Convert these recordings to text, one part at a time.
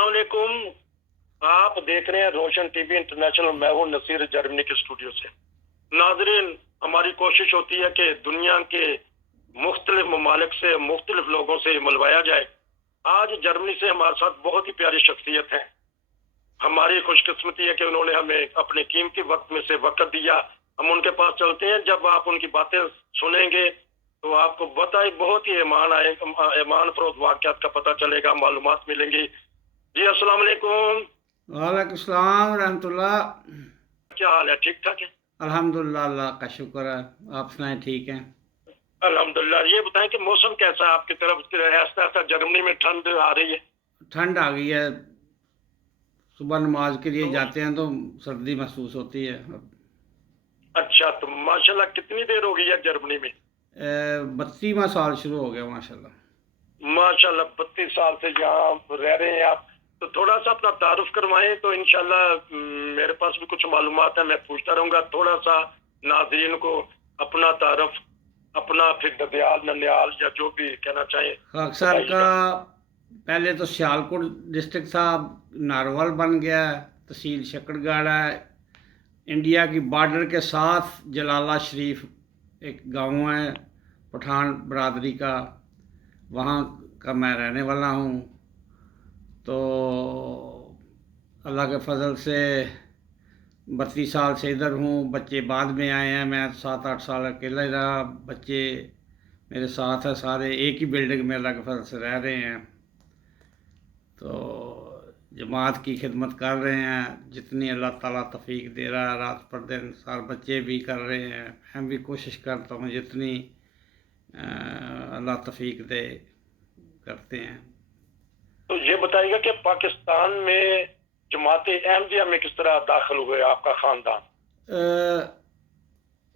अस्सलाम वालेकुम। आप देख रहे हैं रोशन टीवी इंटरनेशनल। मैं हूं नसीर, जर्मनी के स्टूडियो से। नाजरीन, हमारी कोशिश होती है कि दुनिया के मुख्तलिफ ममालिक से मुख्तलिफ लोगों से मिलवाया जाए। आज जर्मनी से हमारे साथ बहुत ही प्यारी शख्सियत है। हमारी खुशकिस्मती है कि उन्होंने हमें अपने कीमती वक्त में से वक्त दिया। हम उनके पास चलते हैं। जब आप उनकी बातें सुनेंगे तो आपको बताए बहुत ही ईमान फरोज वाक़यात का पता चलेगा, मालूमात मिलेंगी। जी अस्सलाम वालेकुम। वालेकुम सलाम रहमतुल्लाह। क्या हाल है? ठीक ठाक है? अल्हम्दुलिल्लाह, अल्लाह का शुक्र है। आप सुनाएं, ठीक हैं? अल्हम्दुलिल्लाह। ये बताएं कि मौसम कैसा है आपकी तरफ? ऐसा ऐसा जर्मनी में ठंड आ रही है? ठंड आ गई है। सुबह नमाज के लिए जाते हैं तो सर्दी महसूस होती है। अच्छा, तो माशाल्लाह कितनी देर हो गई है जर्मनी में? 32वां साल शुरू हो गया माशाल्लाह। माशाल्लाह 32 साल से यहाँ रह रहे हैं आप। तो थोड़ा सा अपना तारुफ करवाएं तो इंशाल्लाह मेरे पास भी कुछ मालूमात है, मैं पूछता रहूंगा। थोड़ा सा नाज़रीन को अपना तारुफ, अपना फिर ददियाल ननियाल या जो भी कहना चाहें खाकसार का बताइएगा। पहले तो सियालकोट डिस्ट्रिक्ट था, नारवल बन गया, तहसील शकरगढ़ है। इंडिया की बॉर्डर के साथ जलाला शरीफ एक गांव है पठान बरादरी का, वहाँ का मैं रहने वाला हूँ। तो अल्लाह के फजल से 32 साल से इधर हूँ। बच्चे बाद में आए हैं, मैं 7-8 साल अकेला ही रहा। बच्चे मेरे साथ हैं, सारे एक ही बिल्डिंग में अल्लाह के फजल से रह रहे हैं। तो जमात की खिदमत कर रहे हैं जितनी अल्लाह ताला तौफीक दे रहा है, रात पर दिन। सारे बच्चे भी कर रहे हैं, मैं भी कोशिश करता हूँ जितनी अल्लाह तौफीक दे करते हैं। तो ये बताइएगा कि पाकिस्तान में जमात अहमदिया में किस तरह दाखिल हुए आपका खानदान?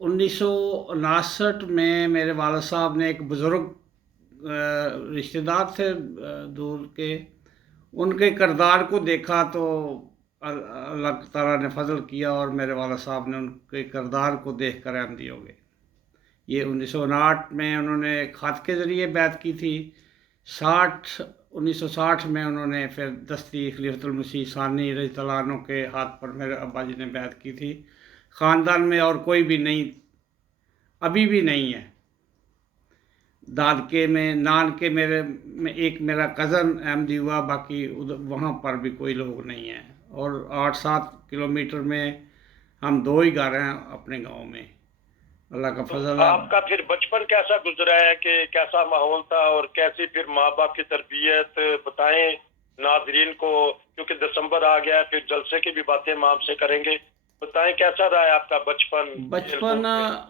1959 में मेरे वालिद साहब ने, एक बुज़ुर्ग रिश्तेदार थे दूर के, उनके किरदार को देखा तो अल्लाह ताला ने फजल किया और मेरे वालिद साहब ने उनके किरदार को देख कर अहमदी हो गए। ये 1959 में उन्होंने ख़त के ज़रिए बैत की थी। 1960 में उन्होंने फिर दस्ती खलीफतुल मसीह सानी रज़ी अल्लाह अन्हु के हाथ पर मेरे अब्बा जी ने बैत की थी। ख़ानदान में और कोई भी नहीं, अभी भी नहीं है। दादके में, नान के मेरे में एक मेरा कज़न अहमदी हुआ, बाकी उधर वहाँ पर भी कोई लोग नहीं हैं। और 8-7 किलोमीटर में हम 2 ही घर हैं अपने गांव में। अल्लाह का तो फजल है। आपका फिर बचपन कैसा गुजरा है, कि कैसा माहौल था और कैसी फिर माँ बाप की तरबियत बताएं नाजरीन को, क्योंकि दिसंबर आ गया है, फिर जलसे की भी बातें हम आपसे करेंगे। बताएं कैसा रहा है आपका बचपन?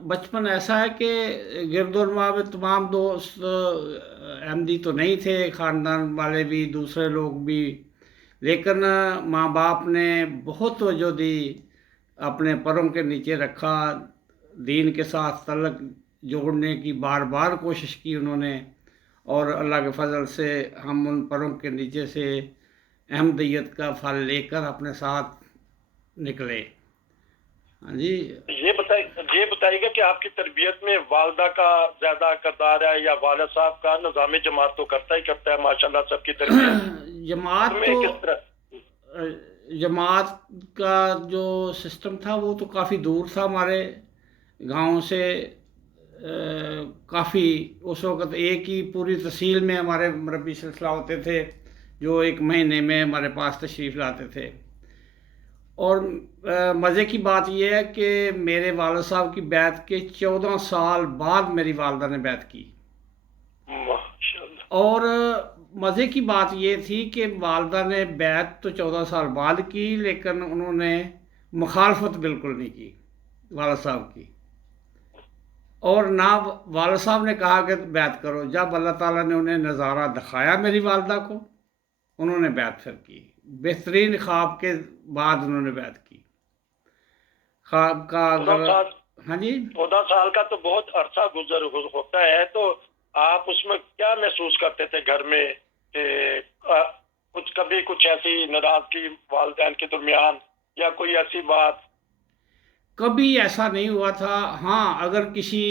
बचपन ऐसा है कि गिरदोरमा में तमाम दोस्त अहमदी तो नहीं थे, ख़ानदान वाले भी, दूसरे लोग भी। लेकिन माँ बाप ने बहुत तवज्जो दी, अपने परों के नीचे रखा, दीन के साथ तल्लुक़ जोड़ने की बार बार कोशिश की उन्होंने। और अल्लाह के फजल से हम उन परों के नीचे से अहमदियत का फल लेकर अपने साथ निकले। हाँ जी। ये बताइएगा कि आपकी तरबियत में वालदा का ज़्यादा किरदार है या वालिद साहब का? निज़ाम जमात तो करता ही करता है माशाल्लाह सबकी तरबियत जमात में तो किस तरह? जमात का जो सिस्टम था वो तो काफ़ी दूर था हमारे गांव से। काफ़ी उस वक़्त एक ही पूरी तहसील में हमारे मुरब्बी सिलसिला होते थे, जो एक महीने में हमारे पास तशरीफ़ लाते थे। और मज़े की बात यह है कि मेरे वालिद साहब की बैत के 14 साल बाद मेरी वालदा ने बैत की। माशाल्लाह। और मज़े की बात ये थी कि वालदा ने बैत तो 14 साल बाद की, लेकिन उन्होंने मुखालफत बिल्कुल नहीं की वालिद साहब की। और ना वालिद साहब ने कहा कि बैत करो। जब अल्लाह ताला ने उन्हें नज़ारा दिखाया मेरी वालदा को, उन्होंने बैत फिर की। बेहतरीन ख्वाब के बाद उन्होंने बैत की। ख्वाब का अगर, हाँ जी, 14 साल का तो बहुत अरसा गुजर होता है। तो आप उसमें क्या महसूस करते थे घर में? कभी कुछ ऐसी नाराजगी वालिदैन के दरमियान या कोई ऐसी बात? कभी ऐसा नहीं हुआ था। हाँ, अगर किसी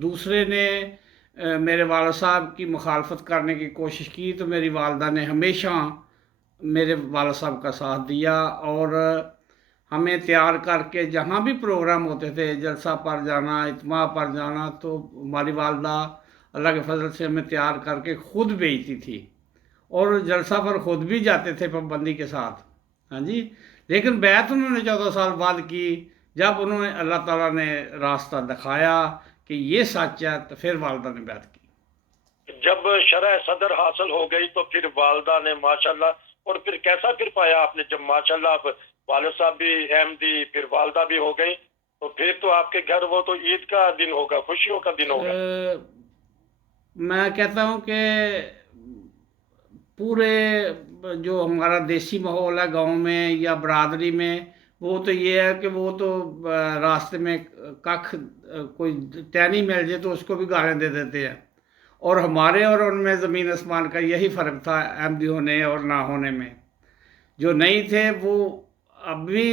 दूसरे ने میرے والد صاحب کی مخالفت کرنے کی کوشش کی تو میری والدہ نے ہمیشہ میرے والد صاحب کا ساتھ دیا، اور ہمیں تیار کر کے جہاں بھی پروگرام ہوتے تھے، جلسہ پر جانا، اجتماع پر جانا، تو ہماری والدہ اللہ کے فضل سے ہمیں تیار کر کے خود بھیجتی تھی، اور جلسہ پر خود بھی جاتے تھے پابندی کے ساتھ، ہاں جی۔ لیکن بیعت انہوں نے 14 سال بعد کی، جب انہوں نے اللہ تعالیٰ نے راستہ دکھایا کہ یہ سچ ہے، تو پھر والدہ نے بیعت کی۔ جب شرح صدر حاصل ہو گئی تو پھر والدہ نے ماشاءاللہ، اور پھر کیسا پھر پایا آپ نے جب ماشاءاللہ اب والد صاحب بھی احمدی، پھر والدہ بھی ہو گئی، تو پھر تو آپ کے گھر وہ تو عید کا دن ہوگا، خوشیوں کا دن ہوگا۔ میں کہتا ہوں کہ پورے جو ہمارا دیسی ماحول ہے گاؤں میں یا برادری میں، وہ تو یہ ہے کہ وہ تو راستے میں کخ کوئی ٹہنی مل جائے تو اس کو بھی گالیں دے دیتے ہیں، اور ہمارے اور ان میں زمین آسمان کا یہی فرق تھا احمدی ہونے اور نہ ہونے میں۔ جو نہیں تھے وہ اب بھی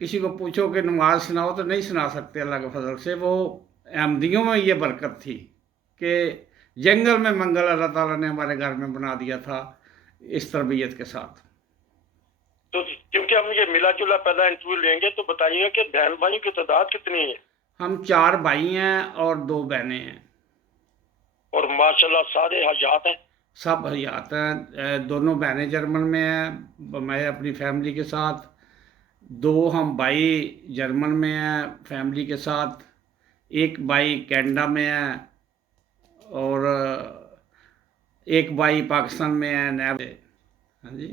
کسی کو پوچھو کہ نماز سناؤ تو نہیں سنا سکتے، اللہ کے فضل سے۔ وہ احمدیوں میں یہ برکت تھی کہ جنگل میں منگل اللہ تعالیٰ نے ہمارے گھر میں بنا دیا تھا اس تربیت کے ساتھ۔ تو کیونکہ ہم یہ ملا جلا پہلا انٹرویو لیں گے، تو بتائیے کہ بہن بھائیوں کی تعداد کتنی ہے؟ ہم 4 بھائی ہیں اور 2 بہنیں ہیں، اور ماشاءاللہ سارے حیات ہیں؟ سب حیات ہیں۔ دونوں بہنیں جرمن میں ہیں، میں اپنی فیملی کے ساتھ، 2 ہم بھائی جرمن میں ہیں فیملی کے ساتھ، 1 بھائی کینیڈا میں ہے، اور 1 بھائی پاکستان میں ہے نیب۔ ہاں جی۔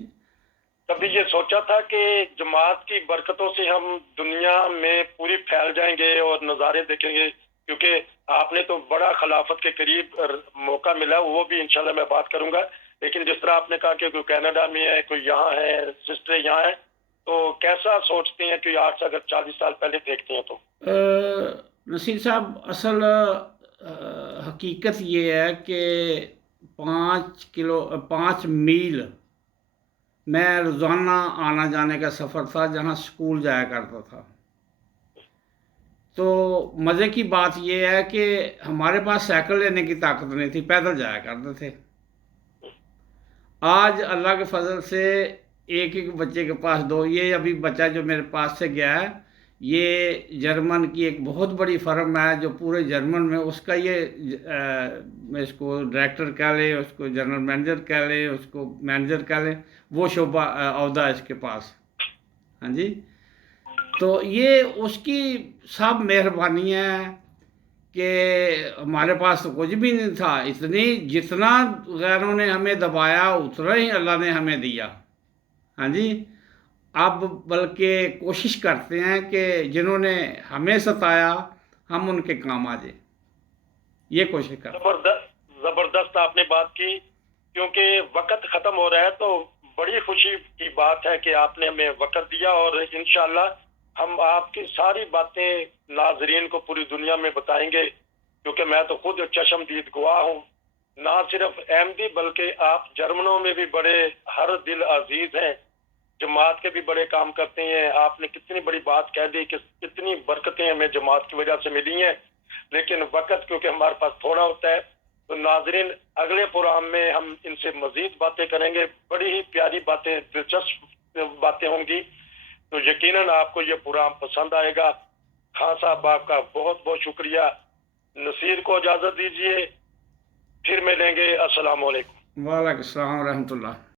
کبھی یہ سوچا تھا کہ جماعت کی برکتوں سے ہم دنیا میں پوری پھیل جائیں گے اور نظارے دیکھیں گے؟ کیونکہ آپ نے تو بڑا خلافت کے قریب موقع ملا، وہ بھی انشاءاللہ میں بات کروں گا، لیکن جس طرح آپ نے کہا کہ کوئی کینیڈا میں ہے، کوئی یہاں ہے، سسٹر یہاں ہے، تو کیسا سوچتے ہیں کہ آج سے اگر 40 سال پہلے دیکھتے ہیں تو؟ نصیر صاحب، اصل حقیقت یہ ہے کہ 5 میل میں روزانہ آنا جانے کا سفر تھا جہاں سکول جایا کرتا تھا۔ تو مزے کی بات یہ ہے کہ ہمارے پاس سائیکل لینے کی طاقت نہیں تھی، پیدل جایا کرتے تھے۔ آج اللہ کے فضل سے ایک بچے کے پاس 2، یہ ابھی بچہ جو میرے پاس سے گیا ہے، یہ جرمن کی ایک بہت بڑی فرم ہے جو پورے جرمن میں، اس کا یہ اس کو ڈائریکٹر کہہ لیں، اس کو جنرل مینیجر کہہ لیں، اس کو مینیجر کہہ لیں، وہ شعبہ عہدہ ہے اس کے پاس، ہاں جی۔ تو یہ اس کی سب مہربانی ہے کہ ہمارے پاس تو کچھ بھی نہیں تھا، جتنا غیروں نے ہمیں دبایا اتنا ہی اللہ نے ہمیں دیا، ہاں جی۔ اب بلکہ کوشش کرتے ہیں کہ جنہوں نے ہمیں ستایا ہم ان کے کام آ جائیں، یہ کوشش کرتے ہیں۔ زبردست آپ نے بات کی، کیونکہ وقت ختم ہو رہا ہے، تو بڑی خوشی کی بات ہے کہ آپ نے ہمیں وقت دیا، اور انشاءاللہ ہم آپ کی ساری باتیں ناظرین کو پوری دنیا میں بتائیں گے، کیونکہ میں تو خود چشمدید گواہ ہوں، نہ صرف احمدی بلکہ آپ جرمنوں میں بھی بڑے ہر دل عزیز ہیں، جماعت کے بھی بڑے کام کرتے ہیں۔ آپ نے کتنی بڑی بات کہہ دی کہ کتنی برکتیں ہمیں جماعت کی وجہ سے ملی ہیں، لیکن وقت کیونکہ ہمارے پاس تھوڑا ہوتا ہے، تو ناظرین اگلے پروگرام میں ہم ان سے مزید باتیں کریں گے، بڑی ہی پیاری باتیں، دلچسپ باتیں ہوں گی، تو یقیناً آپ کو یہ پروگرام پسند آئے گا۔ خان صاحب آپ کا بہت بہت شکریہ۔ نصیر کو اجازت دیجیے، پھر ملیں گے۔ السلام علیکم۔ وعلیکم السلام ورحمۃ اللہ۔